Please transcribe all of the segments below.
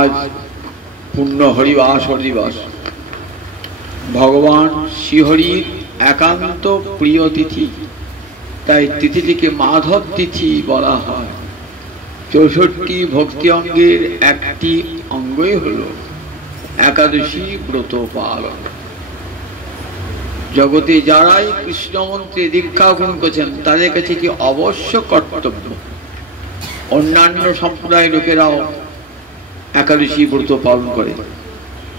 আজ পূর্ণ হরিবাস দিবস। ভগবান শ্রীহরির একান্ত প্রিয় তিথি, তাই তিথিটিকে মাধব তিথি বলা হয়। 64 ভক্তি অঙ্গের একটি অঙ্গই হল একাদশী ব্রত পালন। জগতে যারাই কৃষ্ণ মন্ত্রে দীক্ষা গ্রহণ করেছেন তাদের কাছে এটি অবশ্য কর্তব্য। অন্যান্য সম্প্রদায়ের লোকেরাও একাদশী ব্রত পালন করে,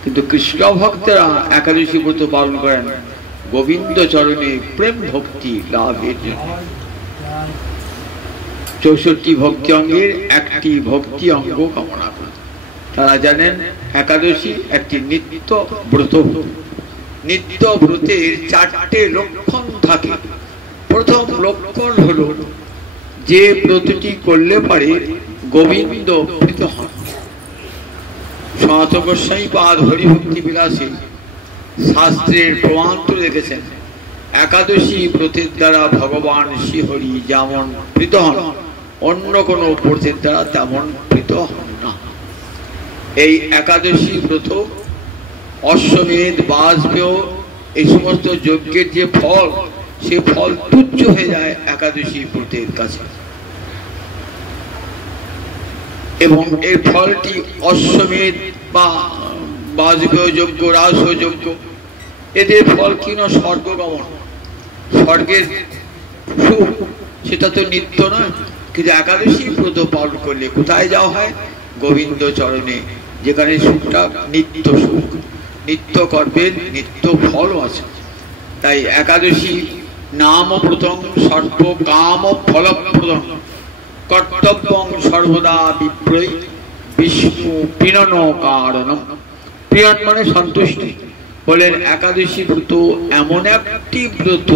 কিন্তু কৃষ্ণ ভক্তরা একাদশী ব্রত পালন করেন গোবিন্দ চরণে প্রেম ভক্তি লাভের জন্য। 64 ভক্তি অঙ্গের একটি ভক্তি অঙ্গ কামনা করে। তারা জানেন একাদশী একটি নিত্য ব্রত। নিত্য ব্রতের 4টে লক্ষণ থাকে। প্রথম লক্ষণ হল যে ব্রতটি করলে পারে গোবিন্দ প্রীত হন। সনাতন গোস্বামী পাদ হরিভক্তি বিলাসে শাস্ত্রের প্রমাণ তুলে রেখেছেন, একাদশী ব্রতের দ্বারা ভগবান শ্রীহরি যেমন প্রীত হন, অন্য কোনো ব্রতের দ্বারা তেমন প্রীত হন না। এই একাদশী ব্রত, অশ্বমেধ, বাজপেয় এই সমস্ত যজ্ঞের যে ফল, সে ফল তুচ্ছ হয়ে যায় একাদশী ব্রতের কাছে। এবং এর ফলটি অশ্বমেধ বা বাজপেয় যজ্ঞ, রাজস্ব যজ্ঞ, এদের ফল কিনা স্বর্গগমন, স্বর্গের সুখ, সেটা তো নিত্য নয়। কিন্তু একাদশী ব্রত পালন করলে কোথায় যাওয়া হয়? গোবিন্দ চরণে, যেখানে সুখটা নিত্য সুখ, নিত্য কর্মের নিত্য ফলও আছে। তাই একাদশী নাম প্রথম সর্ব কাম ফলপ্রদম কর্তব্যং সর্বদা বিপ্রয় বিষ্ণু পীড়ন কারণম। পীড়ন মানে সন্তুষ্টি। বলেন একাদশী ব্রত এমন একটি ব্রত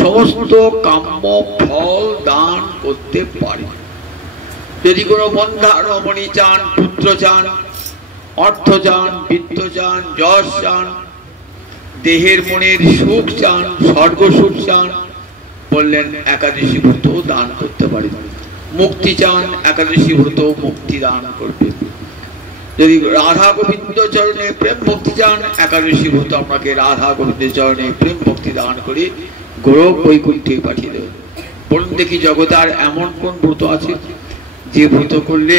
সমস্ত কাম্য ফল দান করতে পারে। যদি কোনো বন্ধা রমণী চান, পুত্র চান, অর্থ চান, বিত্ত চান, যশ চান, দেহের মনের সুখ চান, স্বর্গ সুখ চান, বললেন একাদশী ব্রত দান করতে পারে। মুক্তি চান, একাদশী ব্রত মুক্তি দান করবে। যদি রাধা গোবিন্দ চরণে প্রেম ভক্তি চান, একাদশী ব্রত আপনাকে রাধা গোবিন্দ চরণে প্রেম ভক্তি দান করে গৌরব বৈকুণ্ঠে পাঠিয়ে দেবে। বলুন দেখি, জগতে আর এমন কোন ব্রত আছে যে ব্রত করলে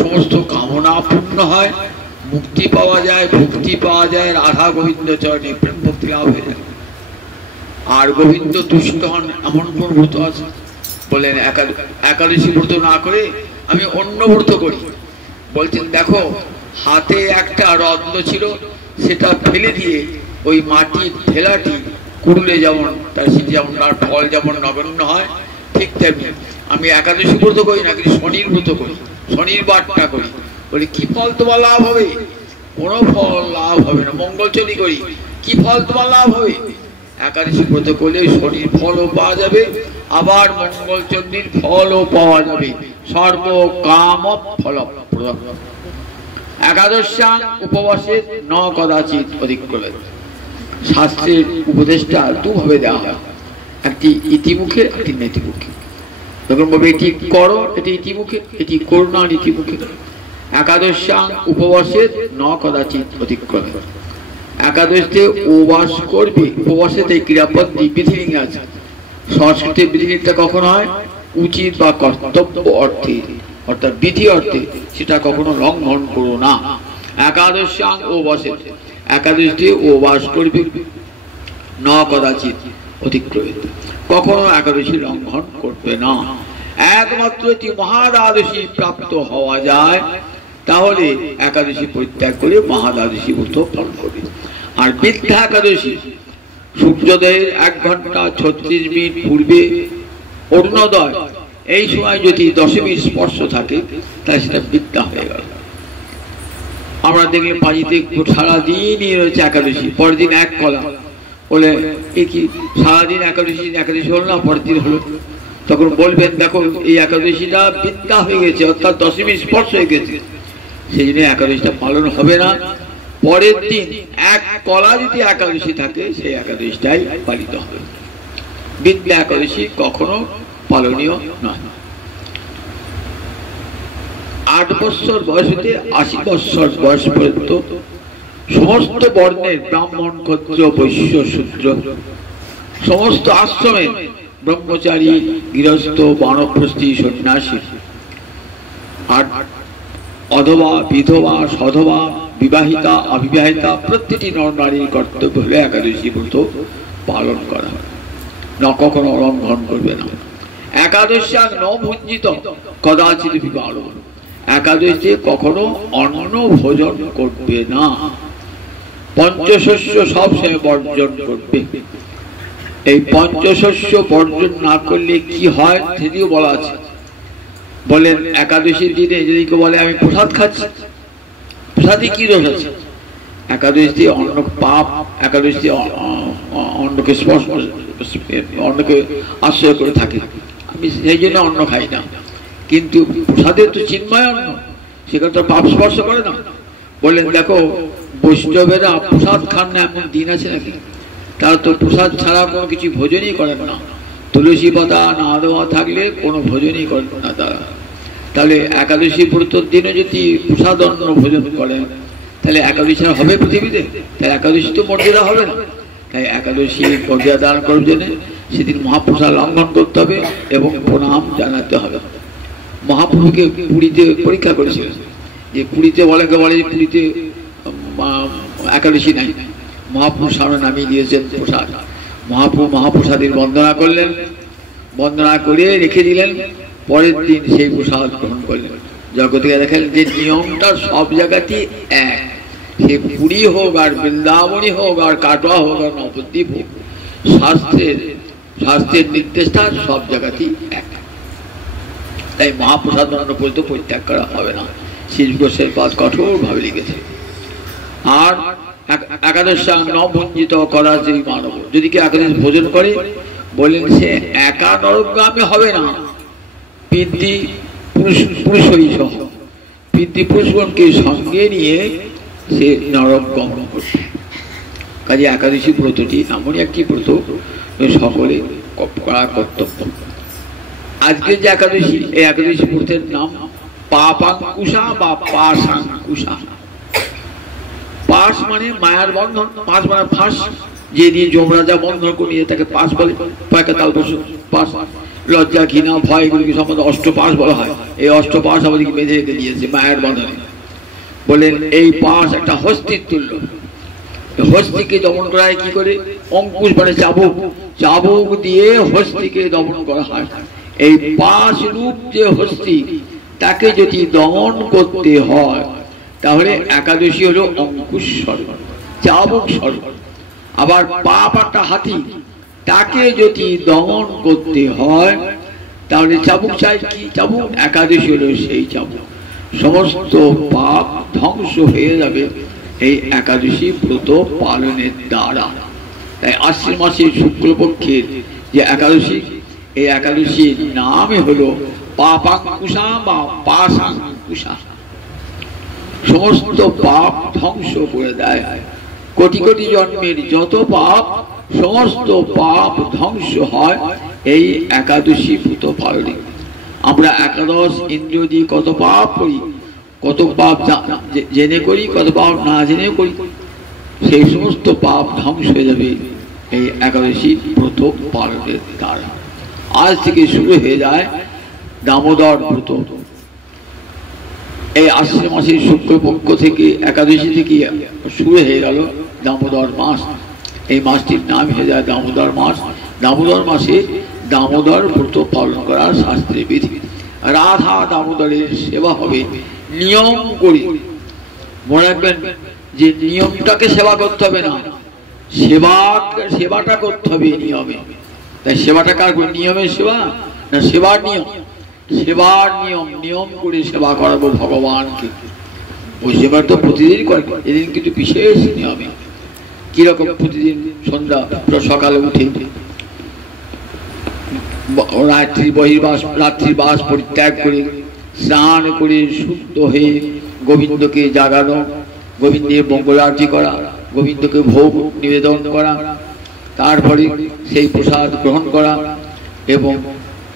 সমস্ত কামনা পূর্ণ হয়, মুক্তি পাওয়া যায়, ভক্তি পাওয়া যায়, রাধা গোবিন্দ চরণে প্রেম ভক্তি লাভ হয়ে যায়, আর গোবিন্দ তুষ্ট হন, এমন কোন ব্রত আছে? বলেন একাদশী ব্রত না করে আমি অন্য ব্রত করি। বলছেন দেখো, হাতে একটা রত্ন ছিল, সেটা ফেলে দিয়ে ওই মাটির ঢেলাটি কুড়লে যেমন তার শীত যেমন তার ফল যেমন নগণ্য হয়, ঠিক তেমনি আমি একাদশী ব্রত করি না, কিন্তু শনির ব্রত করি, শনির বারটা করি। বলি কি ফল তোমার লাভ হবে? কোনো ফল লাভ হবে না। মঙ্গলচণ্ডী করি, কি ফল তোমার লাভ হবে? একাদশী ব্রত করলে শনির ফলও পাওয়া যাবে, আবার মঙ্গলচণ্ডীর ফলও পাওয়া যাবে। সর্ব কাম ফলপ্রদ। একাদশ্যাং উপবাসে ন কদাচিৎ অধিক্রমে। শাস্ত্রের উপদেশটা দুভাবে দেওয়া হয়, একটি ইতিমুখে, একটি নেতিমুখে। যখন বলবে এটি করো, এটি ইতিমুখে, এটি করো না নীতিমুখে। একাদশ্যাং উপবাসে ন কদাচিৎ অধিক্রমে। একাদশীতে উপবাস করবে, উপবাসেতে ক্রিয়াপদ্ধতি বিধিলিঙ্গ আছে। সংস্কৃতের বিধিলিঙ্গটা কখন হয়? উচিত বা কর্তব্য অর্থে, অর্থাৎ বিধি অর্থে, সেটা কখনো লঙ্ঘন করো না। একাদশ্যাং উপবাসে, একাদশীতে উপবাস করবে ন কদাচিৎ অতিক্রমে, কখনো একাদশী লঙ্ঘন করবে না। একমাত্র এটি মহাদ্বাদশী প্রাপ্ত হওয়া যায়, তাহলে একাদশী পরিত্যাগ করে মহাদ্বাদশী ব্রত পালন করবে। আর বৃদ্ধা একাদশী সূর্যোদয়ের 1 ঘন্টা 36 মিনিট পূর্বে অরুণোদয়, এই সময় যদি দশমীর স্পর্শ থাকে তাহলে সেটা বৃদ্ধা হয়ে গেল। আমরা দেখলে পাঁজিতে সারাদিনই রয়েছে একাদশী, পরের দিন 1 কলা, বলে এ কি সারাদিন একাদশী, একাদশী হলো না, পরের দিন হলো। তখন বলবেন দেখো এই একাদশীটা বৃদ্ধা হয়ে গেছে, অর্থাৎ দশমীর স্পর্শ হয়ে গেছে, সেই জন্য একাদশীটা পালন হবে না। পরের দিন 1 কলা যদি একাদশী থাকে, সেই একাদশীটাই পালিত হবে। বৃদ্ধা একাদশী কখনো পালনীয় নয়। 8 বৎসর বয়স হতে 80 বৎসর বয়স পর্যন্ত সমস্ত বর্ণের ব্রাহ্মণ, ক্ষত্রিয়, বৈশ্য, শূদ্র, সমস্ত আশ্রমে ব্রহ্মচারী, গৃহস্থ, বানপ্রস্থী, সন্ন্যাসী আর অধবা, বিধবা, সধবা, বিবাহিতা, অবিবাহিতা প্রত্যেকটি নরনারীর কর্তব্য হলে একাদশী ব্রত পালন করা, না কখনো লঙ্ঘন করবে না। একাদশী ন ভঞ্জিত কদাচিৎ বিবাহ, একাদশী কখনো অন্ন ভোজন করবে না, পঞ্চশস্য সবসময় বর্জন করবে। এই পঞ্চশস্য বর্জন না করলে কি হয় সেটিও বলা আছে। বলেন একাদশীর দিনে যদি কেউ বলে আমি প্রসাদ খাচ্ছি, প্রসাদে কি দোষ আছে? একাদশী অন্ন পাপ, একাদশী অন্নকে স্পর্শ, অন্নকে আশ্রয় করে থাকে, আমি সেই জন্য অন্ন খাই না। কিন্তু প্রসাদের তো চিন্ময় অন্ন, সেখানে তো পাপ স্পর্শ করে না। বললেন দেখো বৈষ্ণবেরা প্রসাদ খান না এমন দিন আছে নাকি? তারা তো প্রসাদ ছাড়া কোনো কিছু ভোজনই করেন না, তুলসী পাতা না দেওয়া থাকলে কোনো ভোজনই করেন না তারা। তাহলে একাদশী ব্রতর দিনে যদি প্রসাদ অন্ন ভোজন করেন তাহলে একাদশী হবে পৃথিবীতে? তাহলে একাদশী তো মর্যাদা হবে না। তাই একাদশী মর্যাদা দান করার জন্য সেদিন মহাপ্রসাদ লঙ্ঘন করতে হবে এবং প্রণাম জানাতে হবে। মহাপ্রভুকে পুরীতে পরীক্ষা করেছিল যে পুরীতে বলে পুরীতে একাদশী নাই, মহাপ্রভু সামনে নামিয়ে দিয়েছেন প্রসাদ। মহাপ্রভু মহাপ্রসাদের বন্দনা করলেন, বন্দনা করে রেখে দিলেন, পরের দিন সেই প্রসাদ গ্রহণ করলেন। জগৎকে দেখেন যে নিয়মটা সব জায়গাতেই এক, সে পুরী হোক আর বৃন্দাবনী হোক আর কাটোয়া হোক আর নবদ্বীপ হোক, শাস্ত্রের নির্দেশটা সব জায়গাতেই এক। তাই মহাপ্রসাদ পর্যন্ত পরিত্যাগ করা হবে না, শিবগোস্বামীর পাঠ কঠোরভাবে লিখেছে। আর একাদশী নভঞ্জিত করা যে মানব, যদি কেউ একাদশী ভোজন করে বলেন সে একা নরকগামী হবে না, পিতৃ পুরুষই সহ পিতৃপুরুষগণকে সঙ্গে নিয়ে সে নরক গমন করবে। কাজে একাদশী ব্রতটি এমনই একটি ব্রত সকলে করা কর্তব্য। আজকে যে একাদশী, এই একাদশী ব্রতের নাম পাপাঙ্কুশা বা পাশাঙ্কুশা। পাশ মানে মায়ার বন্ধন, পাশ মানে ফাঁস, যে নিয়ে যমরাজা বন্ধন করে নিয়ে তাকে পাশ বলে। পয়কাতাল পাশ, লজ্জা, ঘৃণা, ভয় এগুলিকে সম্বন্ধে অষ্টপাশ বলা হয়। এই অষ্টপাশ আমাদেরকে বেঁধে রেখে দিয়েছে মায়ের বন্ধনে। বলেন এই পাশ একটা হস্তির তুল্য, হস্তিকে দমন করা হয় কি করে? অঙ্কুশ মানে চাবুক, চাবুক দিয়ে হস্তিকে দমন করা হয়। এই পাশ রূপ যে হস্তি, তাকে যদি দমন করতে হয় তাহলে একাদশী হলো অঙ্কুশ স্বর্গ, চাবুক স্বর্গ। আবার পাপ একটা হাতি, তাকে যদি দমন করতে হয় তাহলে চাবুক চাই কি? চাবুক। একাদশী হলো সেই চাবুক। সমস্ত পাপ ধ্বংস হয়ে যাবে এই একাদশী ব্রত পালনের দ্বারা। তাই আশ্বিন মাসের শুক্লপক্ষের যে একাদশী, এই একাদশীর নামই হলো পাপাঙ্কুশা বা পাশাঙ্কুশা। সমস্ত পাপ ধ্বংস করে দেয়। কোটি কোটি জন্মের যত পাপ, সমস্ত পাপ ধ্বংস হয় এই একাদশী ব্রত পালনে। আমরা একাদশ ইন্দ্রিয় দিয়ে কত পাপ করি, কত পাপ জেনে করি, কত পাপ না জেনে করি, সেই সমস্ত পাপ ধ্বংস হয়ে যাবে এই একাদশী ব্রত পালনের দ্বারা। আজ থেকে শুরু হয়ে যায় দামোদর ব্রত। এই আশ্বিন মাসের শুক্লপক্ষ থেকে একাদশী থেকে শুরু হয়ে গেল দামোদর মাস। এই মাসটির নাম হয়ে যায় দামোদর মাস। দামোদর মাসে দামোদর ব্রত পালন করার শাস্ত্রের বিধি। রাধা দামোদরের সেবা হবে নিয়ম করে। মনে রাখবেন যে নিয়মটাকে সেবা করতে হবে না, সেবাটা করতে হবে নিয়মে। তাই সেবাটা কার? নিয়মের সেবা না সেবার নিয়ম? সেবার নিয়ম, নিয়ম করে সেবা করাবো ভগবানকে। ওই সেবা তো প্রতিদিন করে, এদিন কিন্তু বিশেষ নিয়মে। কিরকম? প্রতিদিন সন্ধ্যা সকালে উঠে রাত্রি বাস পরিত্যাগ করে স্নান করে শুদ্ধ হয়ে গোবিন্দকে জাগানো, গোবিন্দের মঙ্গলারতি করা, গোবিন্দকে ভোগ নিবেদন করা, তারপরে সেই প্রসাদ গ্রহণ করা এবং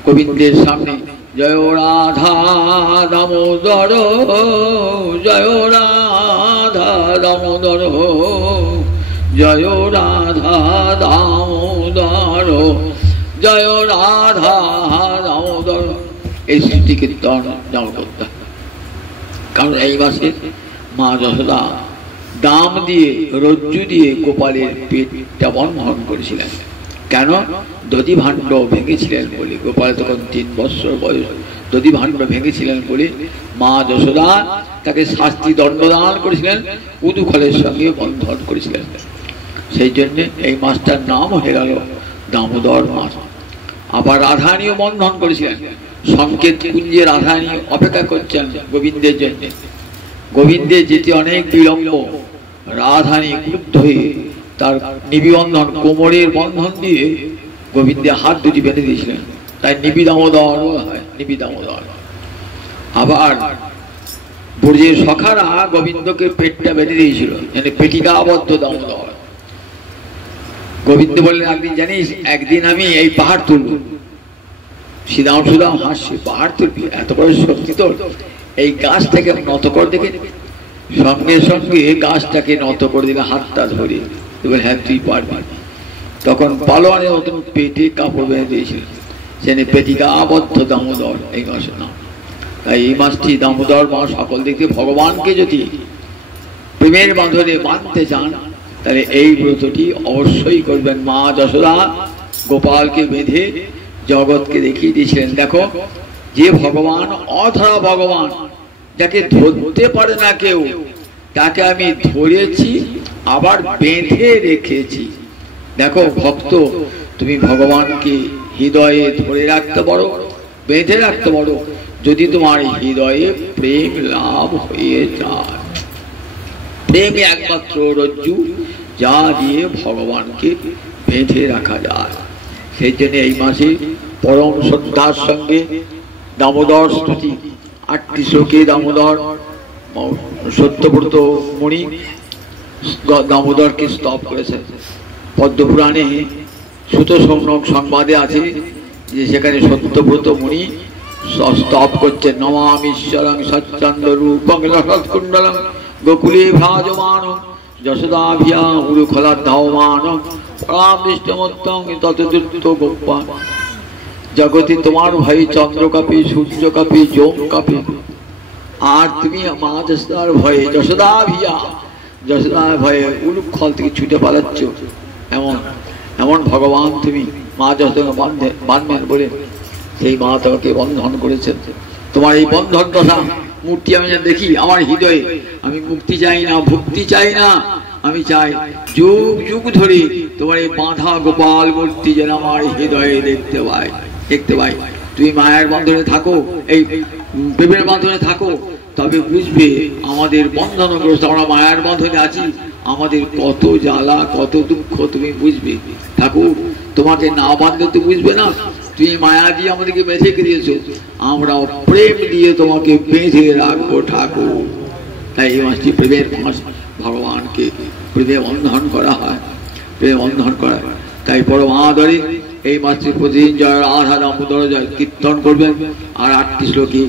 গোবিন্দের সামনে জয় রাধা দামোদর, জয় রাধা দামোদর, জয় রাধা দামোদর, জয় রাধা দামোদর। এই স্মৃতি কীর্তন যেন করতে হয়। কারণ এই মাসে মা যশোদা দাম দিয়ে, রজ্জু দিয়ে গোপালের পেটটা বন্ধন করেছিলেন। কেন? দধি ভাণ্ড ভেঙেছিলেন বলে। গোপাল তখন 3 বৎসর বয়স। দধি ভাণ্ড ভেঙেছিলেন বলে মা যশোদা তাকে শাস্তি দণ্ডদান করেছিলেন, উদুখলের সঙ্গে বন্ধন করেছিলেন। সেই জন্যে এই মাসটার নাম হয়ে গেল দামোদর মাস। আবার রাধারানীও বন্ধন করেছিলেন। সংকেত কুঞ্জে রাধারানী অপেক্ষা করছেন গোবিন্দের জন্য। গোবিন্দের যেতে অনেক বিলম্ব, রাধারানী ক্রুদ্ধ হয়ে তার নিবিবন্ধন, কোমরের বন্ধন দিয়ে গোবিন্দের হাত দুটি বেঁধে দিয়েছিলেন। তাই নিবিদামোদর হয়, নিবিদামোদর। আবার ব্রজের সখারা গোবিন্দকে পেটটা বেঁধে দিয়েছিল, মানে পেটিকাবদ্ধ দামোদর। গোবিন্দ বললেন, একদিন জানিস, একদিন আমি এই পাহাড় তুলব। শ্রীরাম সুদাম হাসছে, পাহাড় তুলবি? এত বড় শক্তি তোর? এই গাছটাকে নত করে দেখে। সঙ্গে সঙ্গে গাছটাকে নত করে দিলে, হাতটা ধরে। এবার হ্যাঁ তুই পারবি। তখন পালোয়ানের মতন পেটে কাপড় বেঁধে দিয়েছিল। সেখানে পেটিকা আবদ্ধ দামোদর এই মাসের নাম। তাই এই মাসটি দামোদর মাস। সকল দিক থেকে ভগবানকে যদি প্রেমের বাঁধনে বাঁধতে চান, তাহলে এই ব্রতটি অবশ্যই করবেন। মা যশোদা গোপালকে বেঁধে জগৎকে দেখিয়ে দিয়েছিলেন, দেখো যে ভগবান, অধরা ভগবান, যাকে ধরতে পারে না কেউ, তাকে আমি ধরেছি, আবার বেঁধে রেখেছি। দেখো ভক্ত, তুমি ভগবানকে হৃদয়ে ধরে রাখতে পারো, বেঁধে রাখতে পারো, যদি তোমার হৃদয়ে প্রেম লাভ হয়ে যায়। প্রেমই একমাত্র রজ্জু, যা দিয়ে ভগবানকে বেঁধে রাখা যায়। সেই জন্য এই মাসে পরম শ্রদ্ধার সঙ্গে দামোদর স্তুতি 8টি শ্লোকে দামোদর সত্যব্রত মুনি দামোদরকে স্তব করেছেন। পদ্মপুরাণে সুত সংবাদে আছে যে সেখানে সত্যব্রত মুনি স্তব করছেন। নমামীশ্বরং সচ্চন্দ রূপং রসৎকুণ্ডলং গোকুলে ভ্রাজমান যশোদাভিয়া উরুখলা ধাওমান পরামৃষ্টমোত্তং ততদূর্ত গোপাল। জগতে তোমার ভয়ে চন্দ্র কাঁপে, সূর্য কাঁপে, যোম কাঁপে, আর তুমি মা যশোদার ভয়ে, যশোদাভিয়া, যশোদার ভয়ে উলুখল থেকে ছুটে পালাচ্ছ। এমন এমন ভগবান তুমি মা যশোদাকে বাঁধবেন বলে সেই মা তোমাকে বন্ধন করেছেন। তোমার এই বন্ধন দশা মূর্তি আমি দেখি আমার হৃদয়ে। আমি মুক্তি চাই না, ভক্তি চাই না, আমি চাই যুগ যুগ ধরে তোমার এই বাঁধা গোপাল মূর্তি যেন আমার হৃদয়ে দেখতে পাই। তুমি মায়ের বন্ধনে থাকো, এই প্রেমের বন্ধনে থাকো, তবে বুঝবে আমাদের বন্ধনগ্রস্ত, আমরা মায়ের বন্ধনে আছি, আমাদের কত জ্বালা, কত দুঃখ তুমি বুঝবে। ঠাকুর তোমাকে না বাঁধলে তো বুঝবে না। তুমি মায়া দিয়ে আমাদেরকে বেঁধে দিয়েছো, আমরা প্রেম দিয়ে তোমাকে বেঁধে রাখবো ঠাকুর। তাই এই মাসটি প্রেমের মাস, ভগবানকে প্রেমে বন্ধন করা হয়, প্রেমে বন্ধন করা হয়। তাই পরম আদরে এই মাসটি প্রতিদিন জয় রাধা দামোদর জয় কীর্তন করবেন। আর 8টি শ্লোকে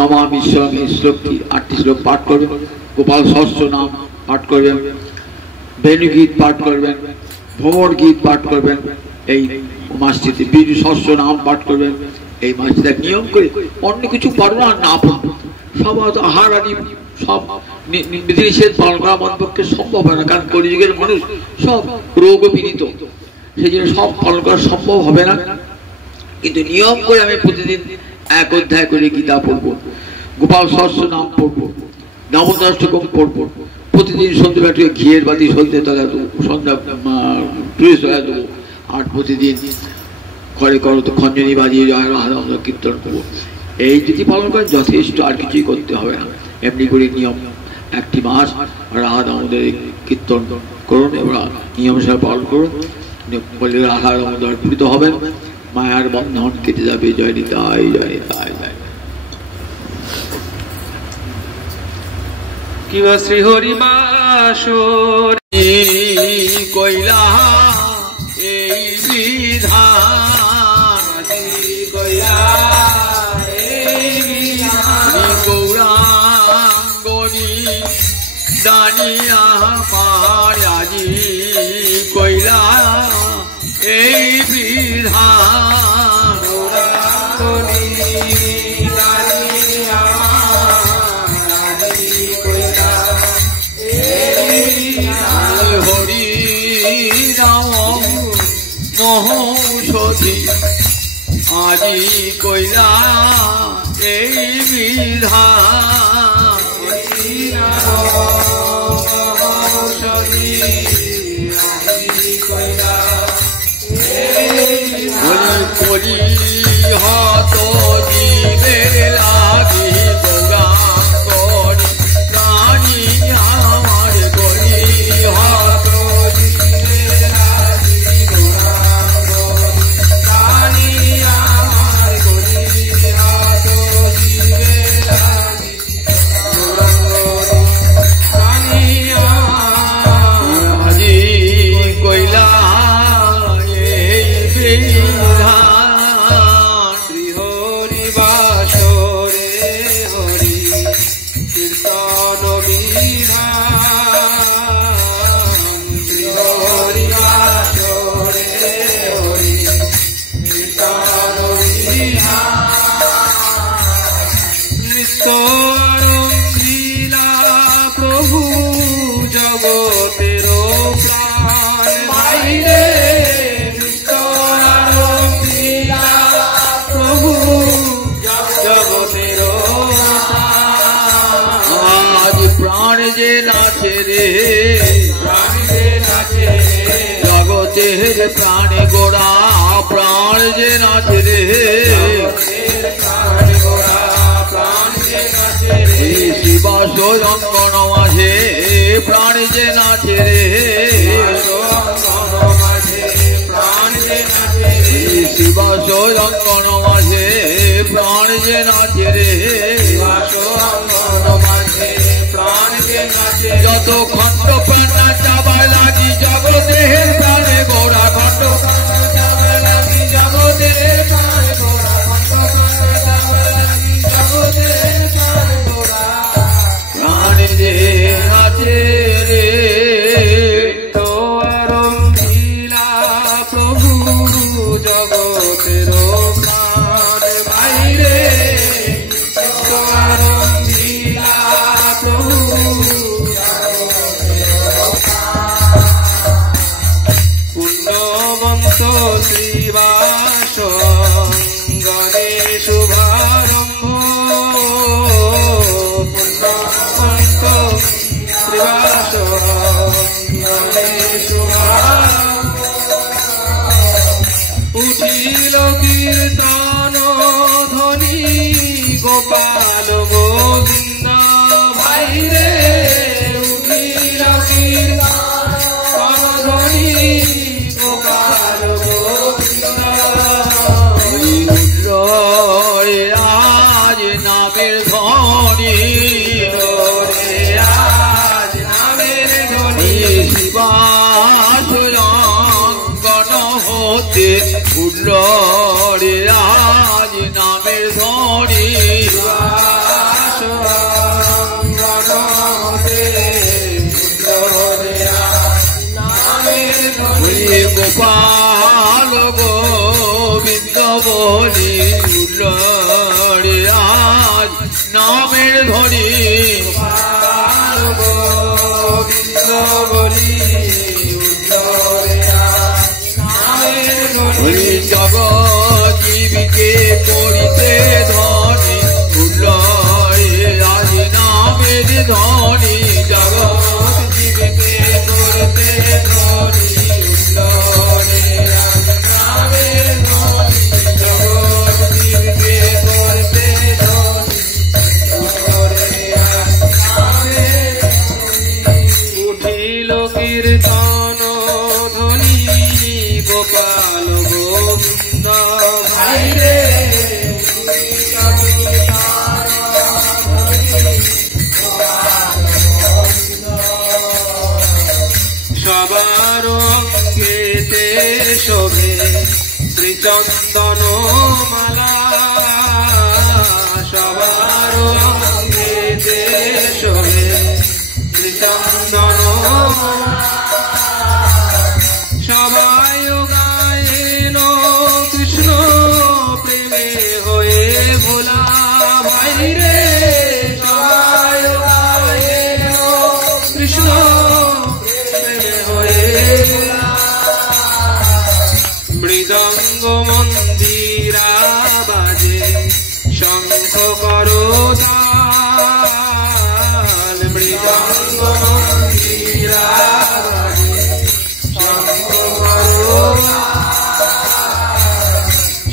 নমামীশ্বরং এই শ্লোকটি 8টি শ্লোক পাঠ করবেন। গোপাল ষষ্ঠ নাম পাঠ করবেন, বেণুগীত পাঠ করবেন, ভ্রমর গীত পাঠ করবেন। এই মাসটিতে বিজু ষষ্ঠ নাম পাঠ করবেন। এই মাসটিতে নিয়ম করে অন্য কিছু পারবো আর না পারবো, সব হয়তো আহার আদি সব বিধিনিষেধ পালন করা আমার পক্ষে সম্ভব হয় না, কারণ কলিযুগের মানুষ সব রোগ পীড়িত, সেই জন্য সব পালন করা সম্ভব হবে না। কিন্তু নিয়ম করে আমি প্রতিদিন 1 অধ্যায় করে গীতা পড়বো, গোপাল ষষ্ঠ নাম পড়বো, দামোদরাষ্টকম পড়বো, প্রতিদিন সন্ধ্যেবেলা ঘিয়ের বাতি সন্ধ্যে তলা দেবো, সন্ধ্যা টুয়ে তলা দেবো, আর প্রতিদিন ঘরে করো খঞ্জনি বাজিয়ে জয় রাধা দামোদর কীর্তন করবো। এই যদি পালন করেন যথেষ্ট, আর কিছুই করতে হবে না। এমনি করে নিয়ম 1টি মাস রাধা দামোদর কীর্তন করুন এবং নিয়ম হিসাবে পালন করুন, বলে রাধা দামোদর পীড়িত হবেন, মায়ার বন্ধন কেটে যাবে। জয় নিতাই, জয় নিতাই, জয়। কিবা শ্রী হরি বাসরি কইলা এই বিধান, কইলা দানিয়া মারাজি কইলা এই বিধান দানিয়া মারাজি কইলা হরি রাম মহৌষধি আজি কইলা এই বিধান কলি হত জীবের লাগি গোগা করি প্রাণী আমার কলি হত জীবের লাগি গোগা প্রাণী আমার কলি হত জীবের লাগি প্রাণী আজি কইলা প্রভু জগতের প্রাণ বাইরে প্রভু জগতের আজ প্রাণ যে নাচে রে প্রাণ যে নাচে জগতের প্রাণে গোড়া প্রাণ যে নাচে রে প্রাণ গোড়া প্রাণ যে নাচে রে শিবাস অঙ্গন মাঝে প্রাণ যে নাচে রে প্রাণ যে নাচে রে শিবাস অঙ্গন মাঝে প্রাণ যে নাচে রে প্রাণ যে নাচে যত খণ্ড প্রাণ নাচাবার লাগি জগতের প্রাণে গোড়া খণ্ড লাগি জগতের প্রাণ গোড়া লাগি জগতের প্রাণ গোড়া প্রাণ যে নাচে রে আরম্ভিলা প্রভু জগতের প্রাণ বাইরে আরম্ভিলা প্রভু পুণ্যবন্ত শ্রীবাস গণে শুভারম্ভ পুণ্যবন্ত শ্রীবাস গণে শুভারম্ভ উঠিল কীর্তন ধ্বনি গোপাল গোবিন্দ ভাইরে উঠিল কীর্তন ধ্বনি গোপাল গোবিন্দ আজ নামের ধ্বনি আজ নামের ধ্বনি শিবাস অঙ্গন হতে উঠল রে আজ নামের ধ্বনি গোপাল গোবিন্দ বলি উঠল রে আজ নামের ধ্বনি গোবিন্দ বলি জগৎ জীবিকে করিতে ধনী উঠল রে আজ নামের ধ্বনি জগৎ জীবিকে করতে ধনী উঠল রে আজ নামের ধ্বনি জগৎ জীবিকে করতে ধনী উঠল রে আজ নামের উঠিল কীর্তন ধ্বনি গোপাল গোবিন্দ ভাইরে সবার অঙ্গেতে শোভে শ্রীচন্দন মালা সবার অঙ্গেতে শোভে শ্রীচন্দন সবাই গায়েন কৃষ্ণ প্রেমে হয়ে ভোলা ভাই রে সবাই গায়েন কৃষ্ণ প্রেমে হয়ে মৃদঙ্গ মন্দিরা বাজে শঙ্খ করতাল মৃদঙ্গ মন্দিরা বাজে শঙ্খ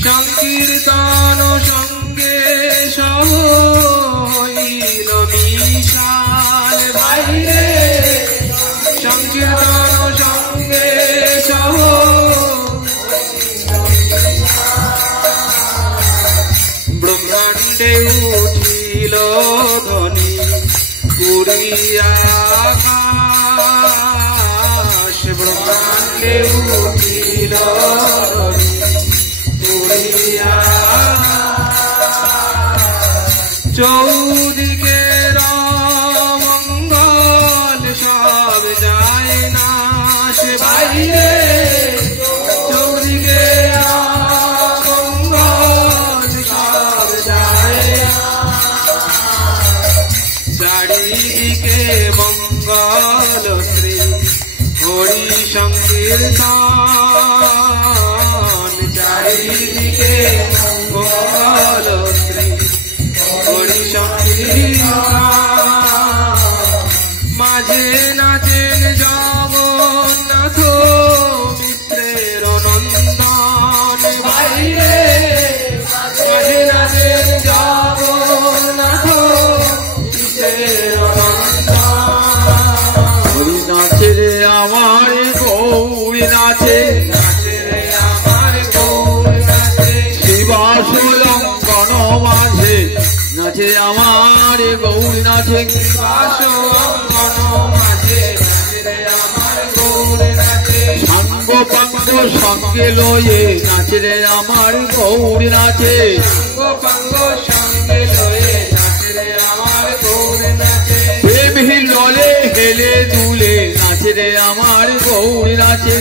সংকীর্তন সঙ্গে সব হইল বিশাল বাইরে সংকীর্তন সঙ্গে সব ব্রহ্মাণ্ডে উঠিল ধ্বনি পুরিয়া আকাশ ব্রহ্মাণ্ডে উঠিল ধ্বনি পুরিয়া চৌদিকে মঙ্গল সব যায় নাশ বাইরে চৌদিকে চারিদিকে মঙ্গল শ্রী হরি সংকীর্তন চারিদিকে মঙ্গল শ্রী হরি সংকীর্তন মাঝে নাচেন জগন্নাথ মিত্রের নন্দন বাইরে মাঝে নাচেন জগন্নাথ নাচে রে আমার গৌরী নাচে নাচে রে আমার গৌর নাচে শিবাস লঙ্কন মাঝে নাচে আমার গৌরী নাচে শিবাস লঙ্কন মাঝে নাচে রে আমার গৌর নাচে সাঙ্গ পাঙ্গ সঙ্গে লয়ে নাচে রে আমার গৌরী নাচে সাঙ্গ পাঙ্গ সঙ্গে লয়ে নাচে রে আমার গৌর নাচে প্রেম হিললে হেলে দুলে নাচে রে আমার গৌরী নাচে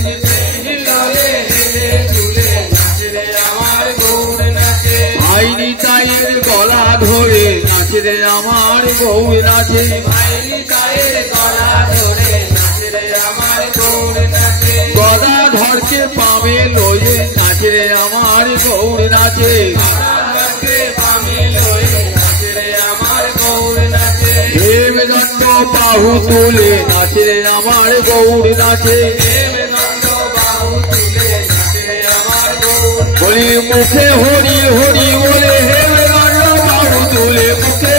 হিললে হেলে দুলে নাচে রে আমার গৌর নাচে আইনি তাইয়ের গলা ধরে নাচে রে আমার গৌরী নাচে আইনি তাইয়ের গলা ধরে নাচে রে আমার গৌর নাচে গদা ধরকে পাবে লয়ে নাচে রে আমার গৌরী নাচে হেমদণ্ড বাহু তুলে নাচে রে আমার গৌরী নাচে বলি মুখে হরি হরি বলে হেমদণ্ড বাহু তুলে মুখে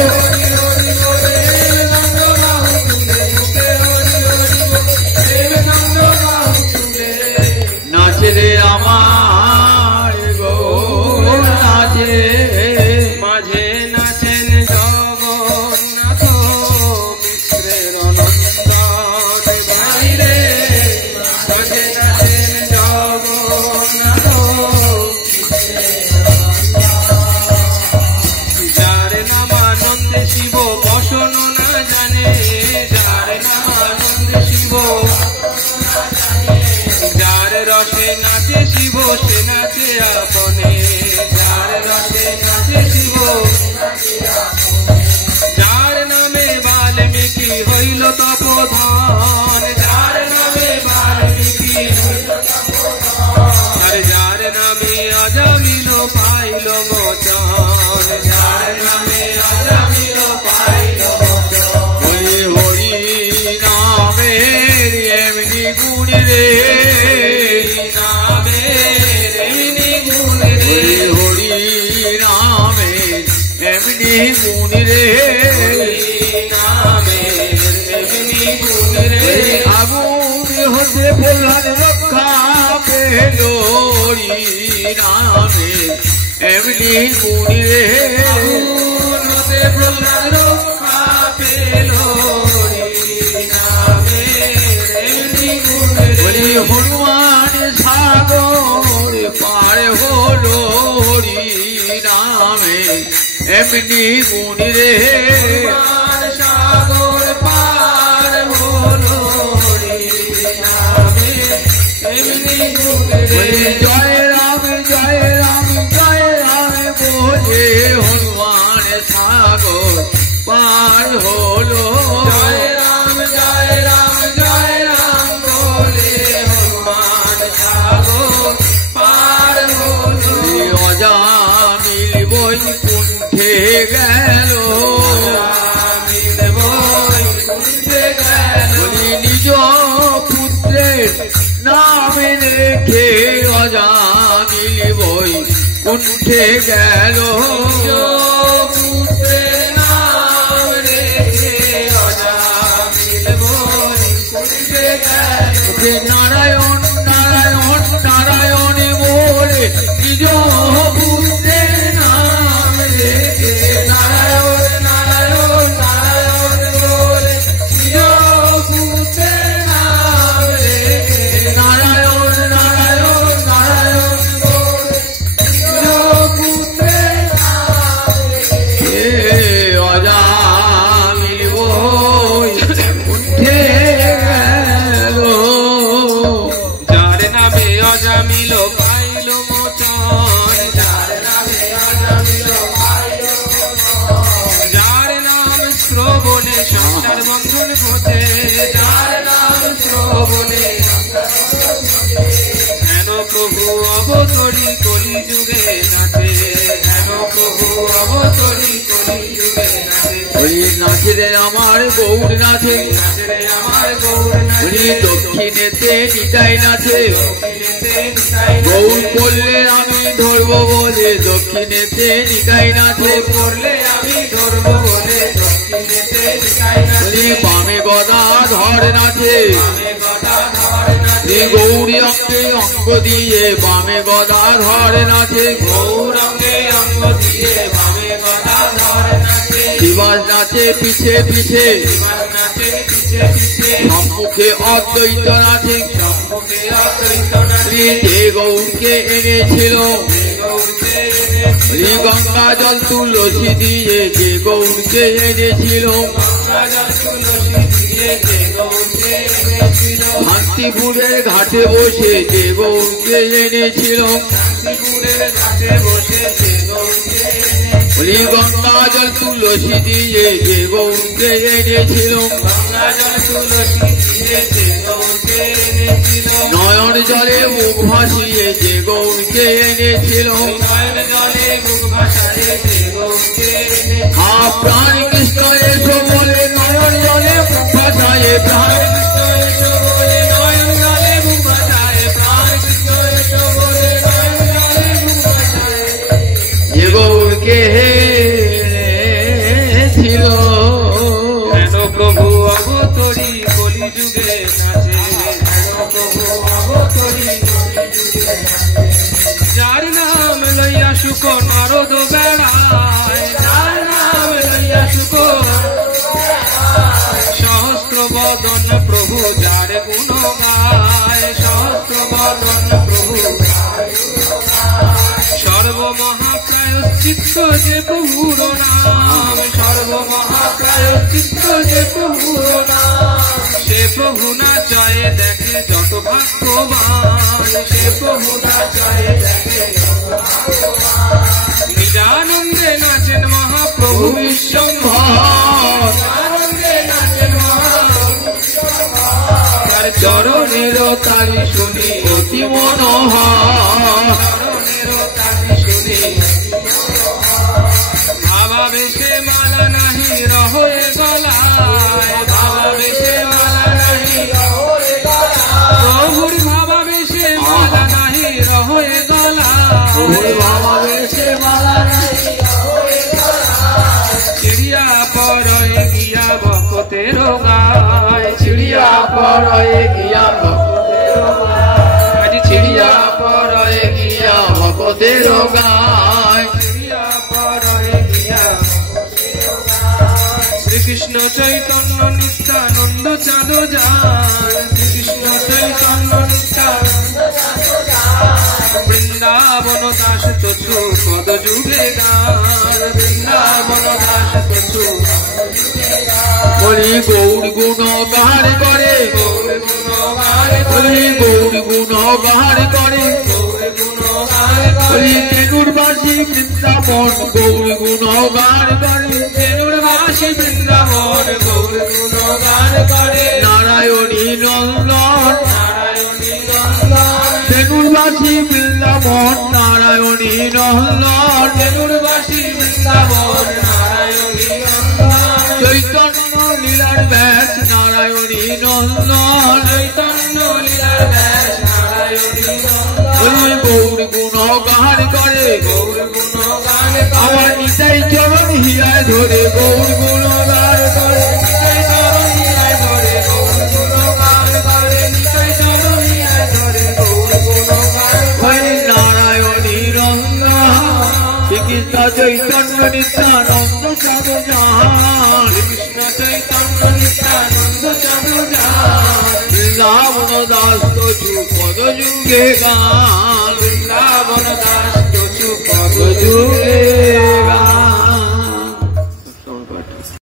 নাচে রে আমার গৌর নাচে মাঝে নাচেন জগন্নাথ মিশ্রের নন্দন বাইরে মাঝে নাচেন জগন্নাথ যার নাম আনন্দে শিব বসন না জানে যার নাম আনন্দে শিব যার রসে নাচে শিব সে নাচে আপনে যার রসে নাচে শিব যার নামে বাল্মীকি হইল তপোধন যার নামে বাল্মীকি আর যার নামে অজামিল পাইল মোচন যার নামে অজামিল পাইল হরি হরি নামের এমনি গুণ রে নামের এমনি গুণ রে হরি নামের এমনি গুণ রে নামের এমনি গুণ রে আগুন হতে প্রহ্লাদ রক্ষা পেল নামের এমনি গুণ রে হতে প্রহ্লাদ রক্ষা পেল নামের এমনি গুণ রে হনুমান সাগর পার হলো হরি নামে এমনি গুণ রে সাগর পার রে জয় রাম জয় রাম জয় রাম বলে হনুমান সাগর পার হলো। জয় রাম জয় রাম জয় রাম বলে হনুমান সাগর পার হলো। অজামিল বৈকুণ্ঠে গেল, অজামিল বৈকুণ্ঠে গেল। নিজ পুত্রের নামে রেখে অজামিল বৈকুণ্ঠে গেল। পুত্রের নাম রেখে অজামিল বৈকুণ্ঠে গেল। নারায়ণ নারায়ণ নারায়ণ বলে নিজ পুত্রের নাম রেখে নারায়ণ নারায়ণ নারায়ণ বলে নিজ পুত্রের নাম রেখে। নারায়ণ নারায়ণ নারায়ণ বলে নিজ পুত্রের নাম রেখে। অজামিল বৈকুণ্ঠে গেল। যার নামে অজামিল পাইল মোচন, যার নামে অজামিল পাইল মোচন। যার নাম শ্রবণে সংসার বন্ধন ঘটে, যার নাম শ্রবণে হেন প্রভু অবতরী কলি যুগে নাচে, হেন প্রভু অবতরী কলি যুগে নাচে। ওই নাচে রে আমার গৌর নাচে, নাচে রে আমার গৌর ওই নাচে, দক্ষিণেতে নিতাই নাচে। দক্ষিণেতে নিতাই গৌর নাচে। পড়লে আমি ধরবো বলে দক্ষিণেতে নিতাই নাচে। গৌর পড়লে আমি ধরবো বলে দক্ষিণেতে নিতাই নাচে। বামে গদা ধর নাচে, বামে গদা ধর নাচে। গৌরী অঙ্গে অঙ্গ দিয়ে বামে গদা ধর নাচে। গৌরাঙ্গে অঙ্গ দিয়ে বামে গদা ধর নাচে। শিবাস নাচে পিছে পিছে, শিবাস নাচে পিছে পিছে। সম্মুখে অদ্বৈত নাচে। সম্মুখে অদ্বৈত নাচে। যে গৌরকে এনেছিল গৌরকে এনেছিল। গঙ্গা জল তুলসী দিয়ে যে গৌরকে এনেছিল। গঙ্গা জল তুলসী দিয়ে যে গৌরকে এনেছিল। শান্তিপুরের ঘাটে বসে যে গৌরকে এনেছিল। শান্তিপুরের ঘাটে বসে যে গৌরকে এনেছিল। গঙ্গা জল তুলসী দিয়ে যে গৌরকে এনেছিল। গঙ্গা জল তুলসী দিয়ে যে গৌরকে এনেছিল। নয়ন জলে মুখ ভাসিয়ে যে গৌরকে এনেছিল। নয়ন জলে মুখ ভাসায়ে যে গৌরকে এনেছিল। প্রাণ কৃষ্ণ এসো বলে নয়ন জলে মুখ ভাসায়ে প্রাণ কৃষ্ণ এসো বলে নয়ন জলে মুখ ভাসায়ে। প্রাণ কৃষ্ণ এসো বলে নয়ন জলে মুখ ভাসায়ে। যে গৌরকে ছিল। হেন প্রভু অবতরী কলি যুগে নাচে, হেন প্রভু অবতরী কলি যুগে নাচে। যার নাম লইয়া শুক নারদ বেড়ায়, যার নাম লইয়া শুক সহস্র বদন প্রভু যার গুণ গায়, সহস্র বদন প্রভু সর্বমহাপ্রায়শ্চিত্ত যে প্রভুর নাম, সর্বমহাপ্রায়শ্চিত্ত যে প্রভুর নাম। সে প্রভু না চায়ে দেখে যত ভাগ্যবান, সে প্রভু না চায়ে দেখে যত ভাগ্যবান। নিজানন্দে নাচেন মহাপ্রভু বিশ্বম্ভর, নিজানন্দে নাচেন মহাপ্রভু বিশ্বম্ভর। তার চরণের তালি শুনি অতি মনোহর, চরণের তালি শুনি বাবা বেশে মালা নাহি রহয়ে গলায়, বাবা বেশে মালা নাহি রহয়ে গলায়। প্রভুর বাবা বেশে মালা নাহি রহয়ে গলায়, বাবা বেশে মালা নাহি রহয়ে গলায়। চিড়িয়া পরয়ে গিয়া ভক্তের গায়, চিড়িয়া পরয়ে গিয়া ভক্তের গায়। আজ চিড়িয়া পরয়ে গিয়া ভক্তের গায়, চিড়িয়া পরয়ে গিয়া ভক্তের গায়। শ্রীকৃষ্ণ চৈতন্য নিত্যানন্দ চাঁদ যান, শ্রীকৃষ্ণ চৈতন্য নিত্যানন্দ চাঁদ যান। বৃন্দাবন দাস তছু পদ যুগে গান, বৃন্দাবন দাস তছু পদ যুগে গান। বলি গৌর গুণ গান করে, গৌর গুণ গান বলি গৌর গুণ গান করে। বৃন্দাবন গৌর গুণগান করে, বেনুরবাসী বৃন্দাবন গৌর গুণগান করে, নারায়ণী নন্দন নারায়ণী নন্দন, বেনুরবাসী বৃন্দাবন নারায়ণী নন্দন, বেনুরবাসী বৃন্দাবন নারায়ণী নন্দন, চৈতন্য লীলার ব্যাস নারায়ণী নন্দন, চৈতন্য লীলার ব্যাস নারায়ণী নন্দন, গৌর গুণগান করে, গৌর গুণগান আমার করে, নিতাই চরণ হিয়ায় ধরে গৌর গুণগান করে, নিতাই চরণ হিয়ায় ধরে গৌর গুণগান করে, নিতাই চরণ হিয়ায় ধরে গৌর গুণগান করে, নারায়ণী নন্দন শ্রীকৃষ্ণ চৈতন্য নিত্যানন্দ সবজান, কৃষ্ণ চৈতন্য নিত্যানন্দ সবজান, বৃন্দাবন দাস তু পদ যুগে গান, বৃন্দাবন দাস তু পদ যুগে